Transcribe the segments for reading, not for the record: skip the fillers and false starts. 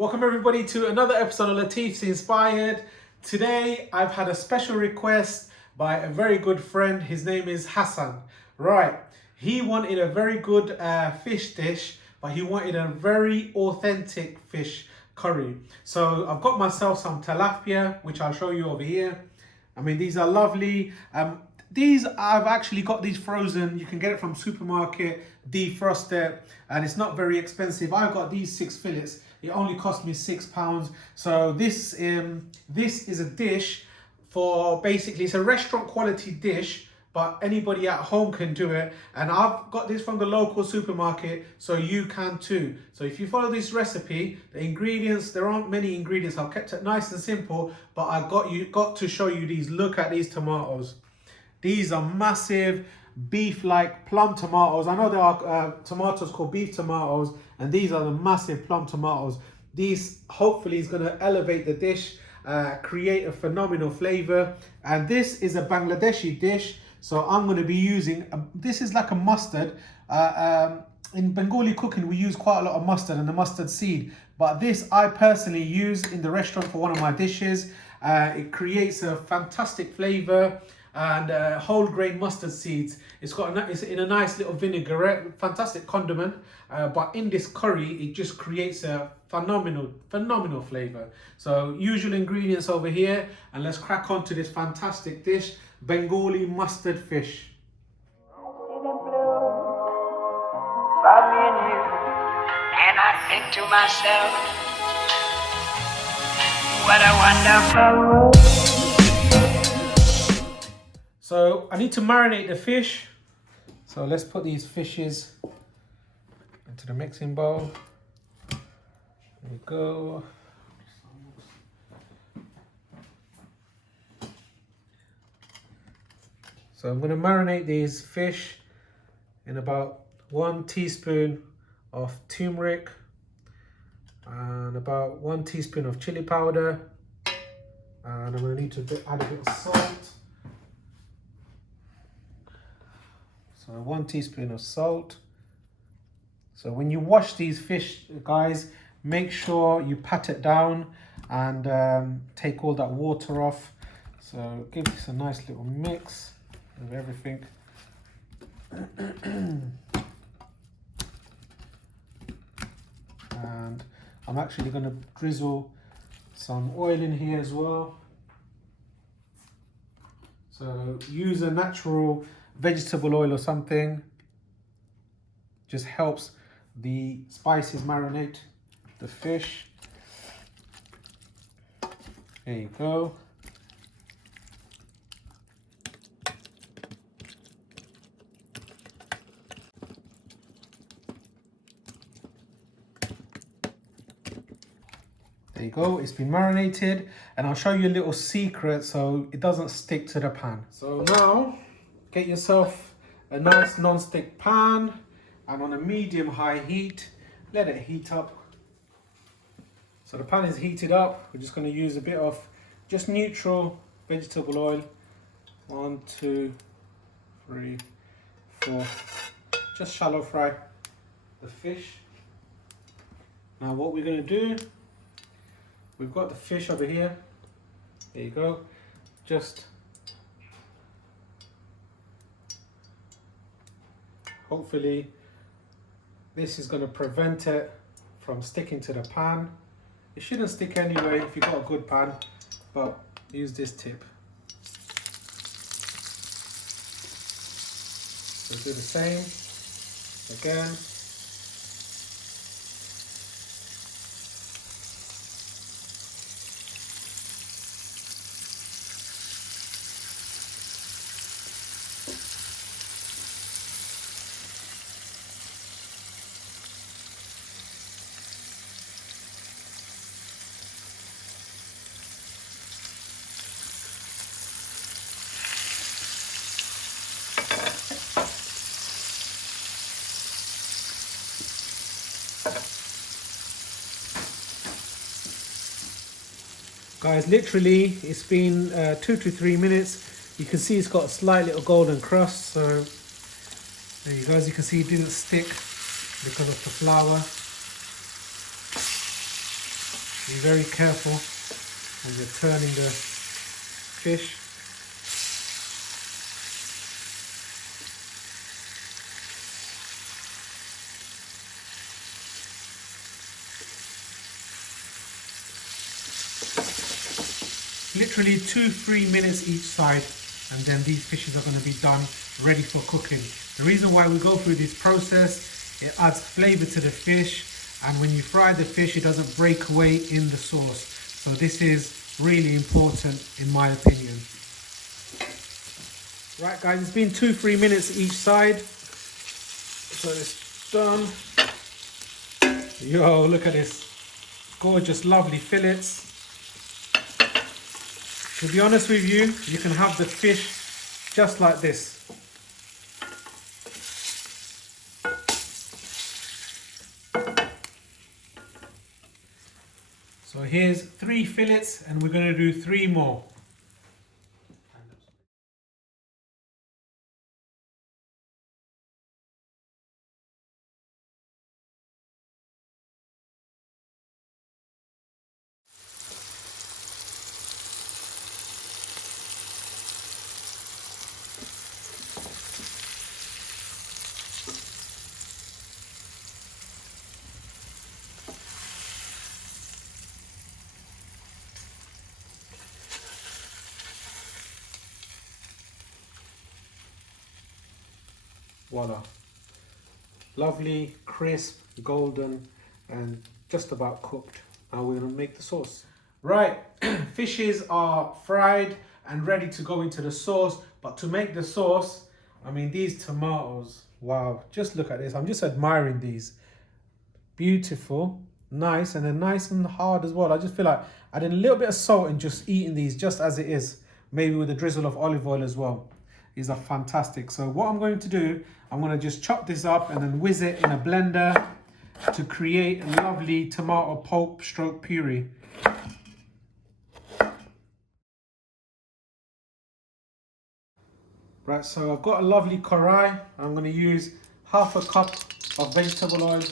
Welcome everybody to another episode of Latif's Inspired. Today I've had a special request by a very good friend. His name is Hassan. Right, he wanted a very good fish dish, but he wanted a very authentic fish curry. So I've got myself some tilapia, which I'll show you over here. I mean, these are lovely. These, I've actually got these frozen. You can get it from supermarket, defrosted, and it's not very expensive. I've got these 6 fillets. It only cost me £6. So this is a dish for, basically it's a restaurant quality dish, but anybody at home can do it. And I've got this from the local supermarket, so you can too. So if you follow this recipe, the ingredients, there aren't many ingredients. I've kept it nice and simple, but I got to show you these. Look at these tomatoes. These are massive beef-like plum tomatoes. I know there are tomatoes called beef tomatoes, and these are the massive plum tomatoes. These hopefully is going to elevate the dish, create a phenomenal flavor. And this is a Bangladeshi dish, so I'm going to be using, this is like a mustard. In Bengali cooking, we use quite a lot of mustard and the mustard seed. But this I personally use in the restaurant for one of my dishes. It creates a fantastic flavor. And whole grain mustard seeds. It's in a nice little vinaigrette, fantastic condiment. But in this curry, it just creates a phenomenal flavor. So usual ingredients over here, and let's crack on to this fantastic dish, Bengali mustard fish. And I think to myself, what a wonderful world. So I need to marinate the fish. So let's put these fishes into the mixing bowl. There we go. So I'm going to marinate these fish in about 1 teaspoon of turmeric and about 1 teaspoon of chili powder. And I'm going to need to add a bit of salt. So 1 teaspoon of salt. So when you wash these fish, guys, make sure you pat it down and take all that water off. So give this a nice little mix of everything. And I'm actually going to drizzle some oil in here as well. So use a natural vegetable oil or something. Just helps the spices marinate the fish. There you go. There you go, it's been marinated, and I'll show you a little secret so it doesn't stick to the pan. So now, get yourself a nice non-stick pan, and on a medium-high heat, let it heat up. So the pan is heated up. We're just going to use a bit of just neutral vegetable oil. 1, 2, 3, 4. Just shallow fry the fish. Now what we're going to do, we've got the fish over here. There you go. Just hopefully this is going to prevent it from sticking to the pan. It shouldn't stick anyway if you've got a good pan, but use this tip. So do the same again. Guys, literally it's been 2 to 3 minutes. You can see it's got a slight little golden crust, so there you go. As you can see, it didn't stick because of the flour. Be very careful when you're turning the fish. Literally 2-3 minutes each side, and then these fishes are going to be done, ready for cooking. The reason why we go through this process, it adds flavour to the fish, and when you fry the fish it doesn't break away in the sauce. So this is really important in my opinion. Right guys, it's been 2-3 minutes each side, so it's done. Yo, look at this gorgeous lovely fillets. To be honest with you, you can have the fish just like this. So here's 3 fillets and we're going to do 3 more. Voila. Lovely, crisp, golden, and just about cooked. Now we're going to make the sauce. Right, fishes are fried and ready to go into the sauce. But to make the sauce, I mean, these tomatoes, wow, just look at this. I'm just admiring these. Beautiful, nice, and they're nice and hard as well. I just feel like adding a little bit of salt and just eating these just as it is, maybe with a drizzle of olive oil as well. These are fantastic. So what I'm going to do, I'm going to just chop this up and then whiz it in a blender to create a lovely tomato pulp stroke puree. Right, so I've got a lovely karai. I'm going to use half a cup of vegetable oil.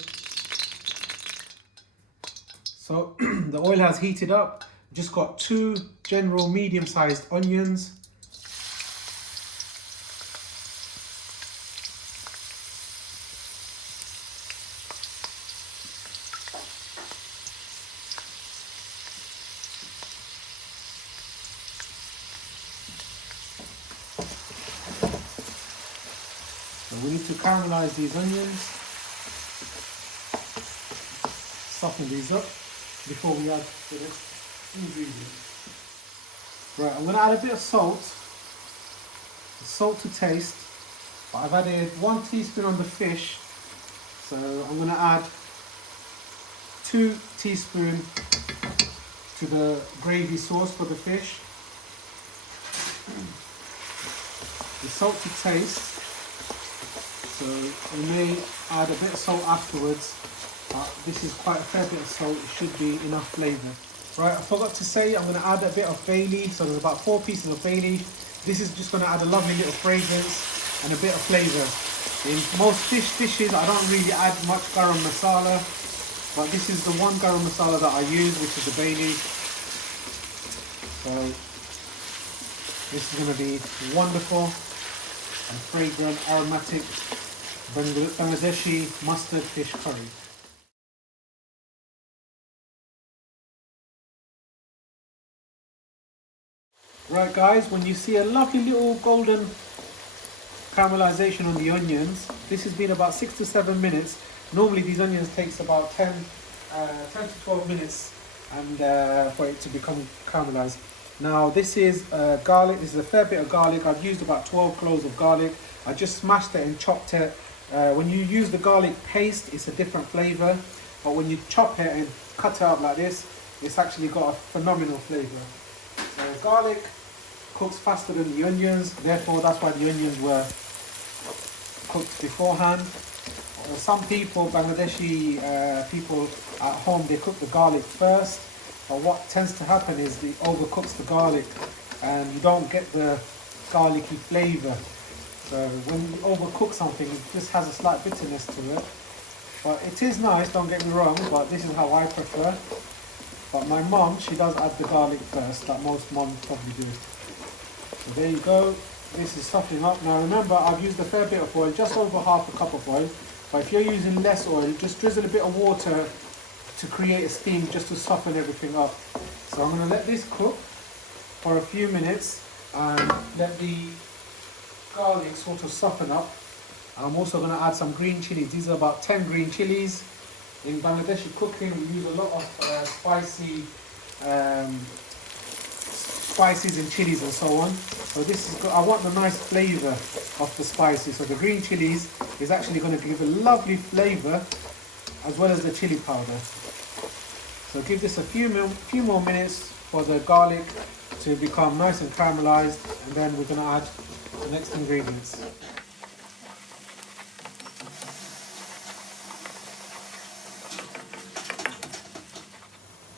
So the oil has heated up. Just got 2 general medium-sized onions. So we need to caramelize these onions, soften these up before we add the next ingredient. Right, I'm going to add a bit of salt to taste, but I've added 1 teaspoon on the fish, so I'm going to add 2 teaspoons to the gravy sauce for the fish. The salt to taste. So we may add a bit of salt afterwards, but this is quite a fair bit of salt. It should be enough flavour. Right, I forgot to say I'm going to add a bit of bay leaf. So there's about 4 pieces of bay leaf. This is just going to add a lovely little fragrance and a bit of flavour. In most fish dishes, I don't really add much garam masala, but this is the one garam masala that I use, which is the bay leaf. So this is going to be wonderful and fragrant, aromatic Bangladeshi mustard fish curry. Right guys, when you see a lovely little golden caramelization on the onions, this has been about 6 to 7 minutes. Normally these onions takes about 10 to 12 minutes and for it to become caramelized. Now this is garlic. This is a fair bit of garlic. I've used about 12 cloves of garlic. I just smashed it and chopped it. When you use the garlic paste, it's a different flavour, but when you chop it and cut it up like this, it's actually got a phenomenal flavour. So garlic cooks faster than the onions, therefore that's why the onions were cooked beforehand. Some people, Bangladeshi people at home, they cook the garlic first, but what tends to happen is it overcooks the garlic and you don't get the garlicky flavour. So when you overcook something, it just has a slight bitterness to it. But it is nice, don't get me wrong, but this is how I prefer. But my mum, she does add the garlic first, that most mums probably do. So there you go. This is softening up. Now remember, I've used a fair bit of oil, just over half a cup of oil. But if you're using less oil, just drizzle a bit of water to create a steam, just to soften everything up. So I'm going to let this cook for a few minutes and let the garlic sort of soften up. I'm also going to add some green chilies. These are about 10 green chilies. In Bangladeshi cooking, we use a lot of spices and chilies and so on. So this is good. I want the nice flavour of the spices. So the green chilies is actually going to give a lovely flavour as well as the chili powder. So give this a few more minutes for the garlic to become nice and caramelized, and then we're going to add the next ingredients.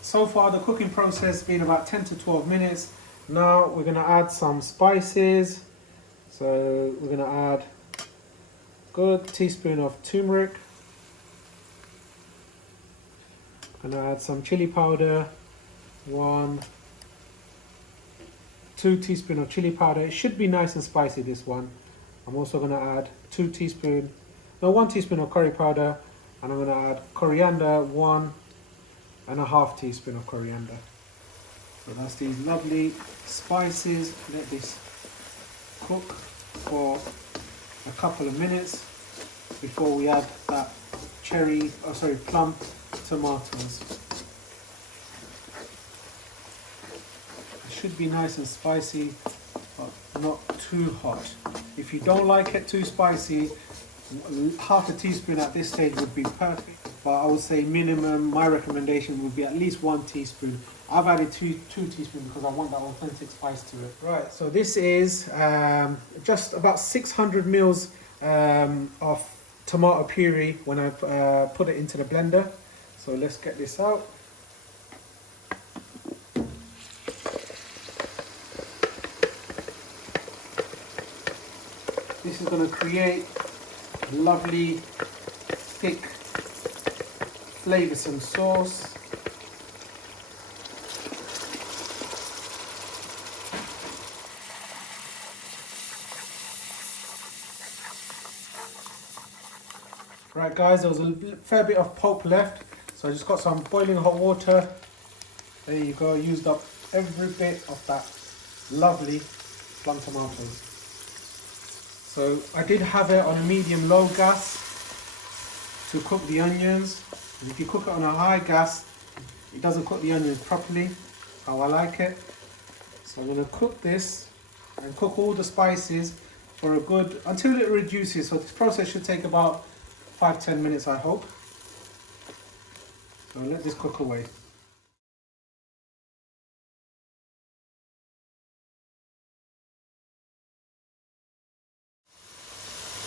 So far the cooking process has been about 10 to 12 minutes. Now we're going to add some spices. So we're going to add a good teaspoon of turmeric. Going to add some chili powder. 2 teaspoons of chili powder. It should be nice and spicy, this one. I'm also going to add 1 teaspoon of curry powder, and I'm going to add coriander, 1.5 teaspoons of coriander. So that's these lovely spices. Let this cook for a couple of minutes before we add that plum tomatoes. It should be nice and spicy, but not too hot. If you don't like it too spicy, half a teaspoon at this stage would be perfect. But I would say minimum, my recommendation would be at least 1 teaspoon. I've added 2 teaspoons because I want that authentic spice to it. Right, so this is just about 600 mils of tomato puree when I put it into the blender. So let's get this out. This is going to create a lovely, thick, flavoursome sauce. Right guys, there was a fair bit of pulp left, so I just got some boiling hot water. There you go, used up every bit of that lovely plum tomatoes. So I did have it on a medium-low gas to cook the onions. And if you cook it on a high gas, it doesn't cook the onions properly, how I like it. So I'm going to cook this and cook all the spices for a good, until it reduces. So this process should take about 5-10 minutes, I hope. So let this cook away.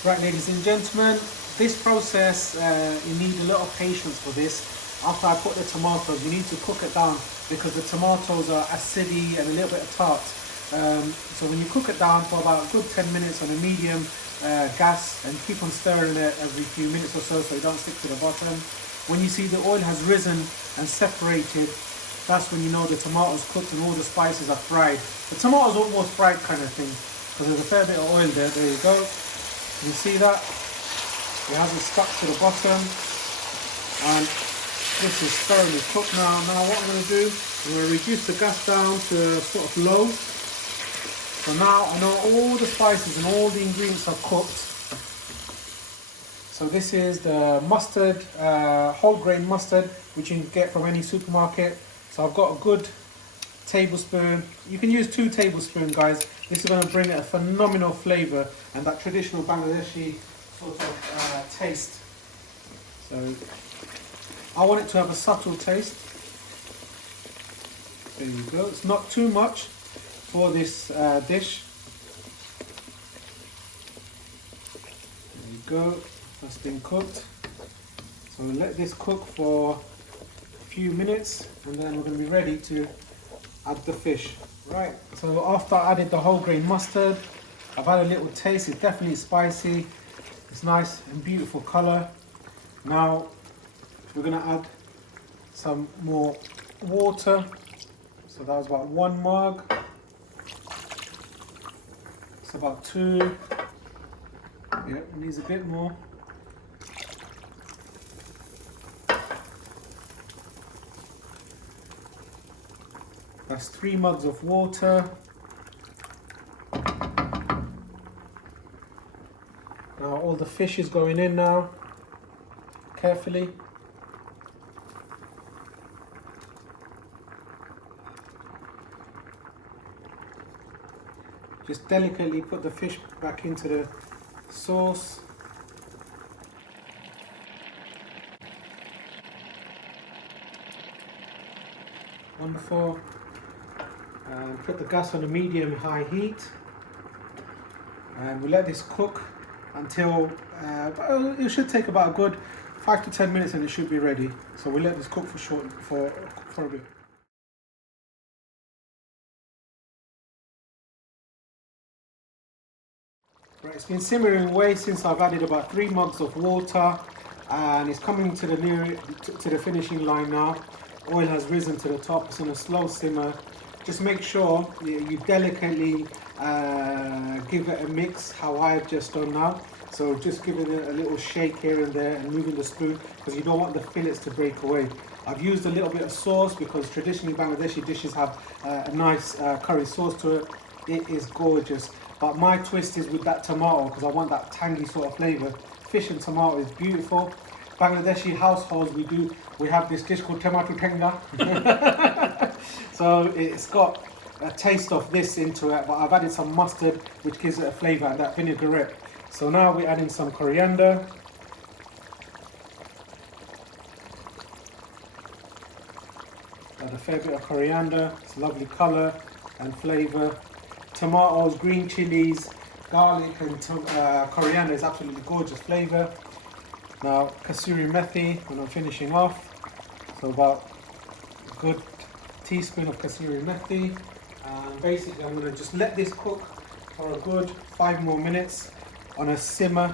Right, ladies and gentlemen, this process, you need a lot of patience for this. After I put the tomatoes, you need to cook it down because the tomatoes are acidy and a little bit tart. So when you cook it down for about a good 10 minutes on a medium gas, and keep on stirring it every few minutes or so you don't stick to the bottom. When you see the oil has risen and separated, that's when you know the tomatoes cooked and all the spices are fried. The tomatoes are almost fried kind of thing because there's a fair bit of oil there. There you go. You see that? It hasn't stuck to the bottom, and this is thoroughly cooked now. Now what I'm going to do, I'm going to reduce the gas down to sort of low. So now I know all the spices and all the ingredients are cooked. So this is the mustard, whole grain mustard, which you can get from any supermarket. So I've got a good tablespoon. You can use 2 tablespoons, guys. This is going to bring it a phenomenal flavour and that traditional Bangladeshi sort of taste. So I want it to have a subtle taste. There you go. It's not too much for this dish. There you go. That's been cooked. So we'll let this cook for a few minutes, and then we're going to be ready to add the fish. Right, so after I added the whole grain mustard, I've had a little taste. It's definitely spicy. It's nice and beautiful colour. Now we're going to add some more water. So that was about 1 mug. It's about 2. Yeah, it needs a bit more. That's 3 mugs of water. Now all the fish is going in now, carefully. Just delicately put the fish back into the sauce. Wonderful. And put the gas on a medium-high heat. And we'll let this cook until, it should take about a good 5 to 10 minutes and it should be ready. So we'll let this cook for a bit. Right, it's been simmering away since I've added about 3 mugs of water, and it's coming to the finishing line now. Oil has risen to the top. It's on a slow simmer. Just make sure you delicately give it a mix how I've just done now. So just giving it a little shake here and there and moving the spoon, because you don't want the fillets to break away. I've used a little bit of sauce because traditionally Bangladeshi dishes have a nice curry sauce to it. It is gorgeous. But my twist is with that tomato, because I want that tangy sort of flavour. Fish and tomato is beautiful. Bangladeshi households, we have this dish called tomato tenga. So it's got a taste of this into it, but I've added some mustard, which gives it a flavour, and that vinaigrette. So now we're adding some coriander. Add a fair bit of coriander. It's a lovely colour and flavour. Tomatoes, green chilies, garlic and coriander is absolutely gorgeous flavour. Now kasuri methi when I'm finishing off. So about a good teaspoon of kasuri methi. And basically I'm going to just let this cook for a good 5 more minutes on a simmer.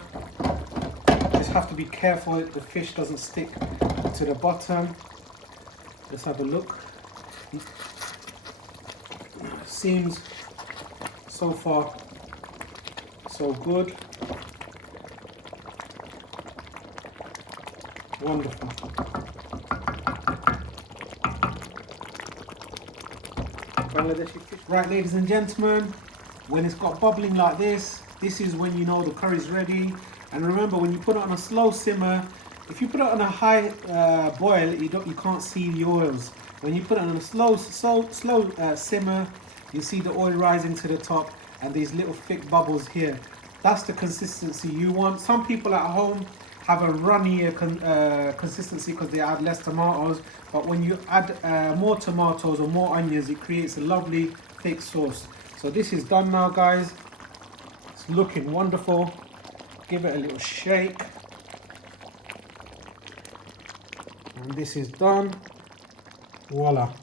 Just have to be careful that the fish doesn't stick to the bottom. Let's have a look. Seems so far so good. Wonderful. Bangladeshi fish. Right, ladies and gentlemen, when it's got bubbling like this is when you know the curry's ready. And remember, when you put it on a slow simmer, if you put it on a high boil, you can't see the oils. When you put it on a slow simmer, you see the oil rising to the top and these little thick bubbles here. That's the consistency you want. Some people at home have a runnier consistency because they add less tomatoes, but when you add more tomatoes or more onions, it creates a lovely thick sauce. So this is done now, guys. It's looking wonderful. Give it a little shake. And this is done. Voila.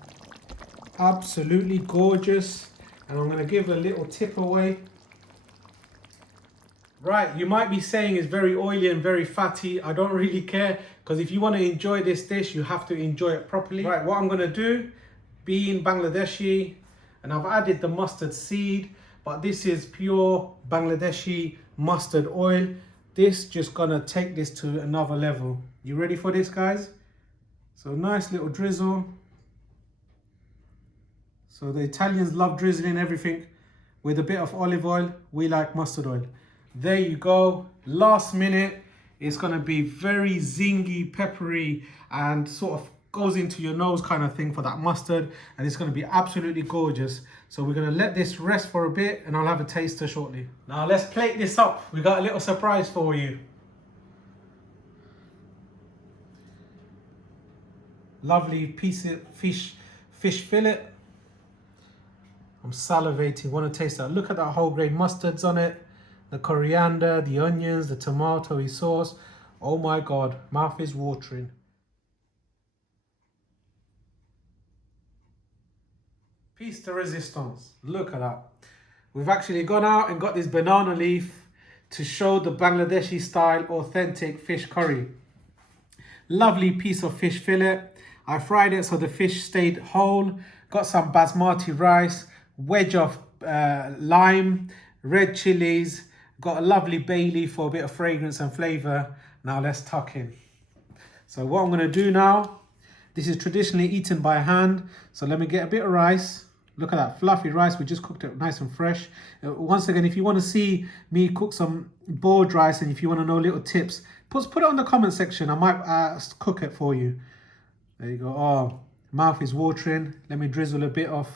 Absolutely gorgeous. And I'm going to give a little tip away. Right, you might be saying it's very oily and very fatty. I don't really care, because if you want to enjoy this dish, you have to enjoy it properly. Right, what I'm going to do, being Bangladeshi, and I've added the mustard seed, but this is pure Bangladeshi mustard oil. This just going to take this to another level. You ready for this, guys? So nice little drizzle. So the Italians love drizzling everything with a bit of olive oil. We like mustard oil. There you go. Last minute. It's going to be very zingy, peppery, and sort of goes into your nose kind of thing for that mustard. And it's going to be absolutely gorgeous. So we're going to let this rest for a bit and I'll have a taster shortly. Now let's plate this up. We got a little surprise for you. Lovely piece of fish fillet. I'm salivating, want to taste that. Look at that whole grain mustards on it. The coriander, the onions, the tomatoey sauce. Oh my God, mouth is watering. Piece de resistance. Look at that. We've actually gone out and got this banana leaf to show the Bangladeshi style authentic fish curry. Lovely piece of fish fillet. I fried it so the fish stayed whole. Got some basmati rice, wedge of lime, red chilies. Got a lovely bay leaf for a bit of fragrance and flavour. Now let's tuck in. So what I'm going to do now, this is traditionally eaten by hand. So let me get a bit of rice. Look at that fluffy rice. We just cooked it nice and fresh. Once again, if you want to see me cook some boiled rice and if you want to know little tips, put it on the comment section. I might cook it for you. There you go. Oh, mouth is watering. Let me drizzle a bit of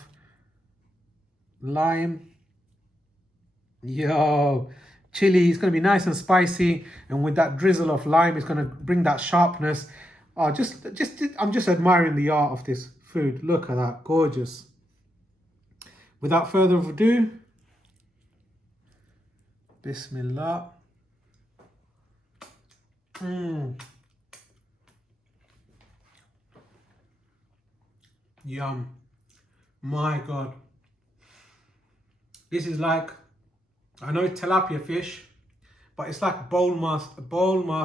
lime. Yo, chili is going to be nice and spicy. And with that drizzle of lime, it's going to bring that sharpness. Oh, I'm just admiring the art of this food. Look at that. Gorgeous. Without further ado, Bismillah. Yum. My God. This is like, I know it's tilapia fish, but it's like bowl mas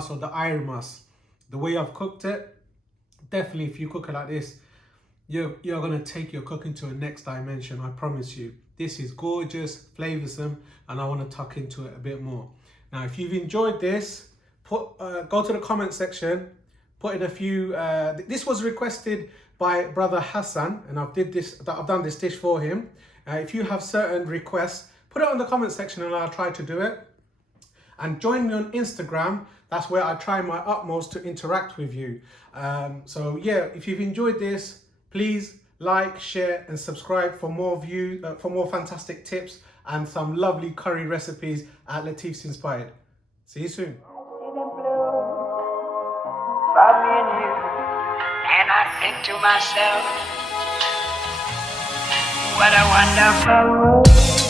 or the iron mas. The way I've cooked it, definitely if you cook it like this, you're going to take your cooking to a next dimension, I promise you. This is gorgeous, flavoursome, and I want to tuck into it a bit more. Now, if you've enjoyed this, go to the comment section, put in a few. This was requested by brother Hassan, and I've done this dish for him. If you have certain requests, put it on the comment section, and I'll try to do it. And join me on Instagram. That's where I try my utmost to interact with you. So yeah, if you've enjoyed this, please like, share, and subscribe for more for more fantastic tips and some lovely curry recipes at Latif's Inspired. See you soon. And I think to myself, what a wonderful world.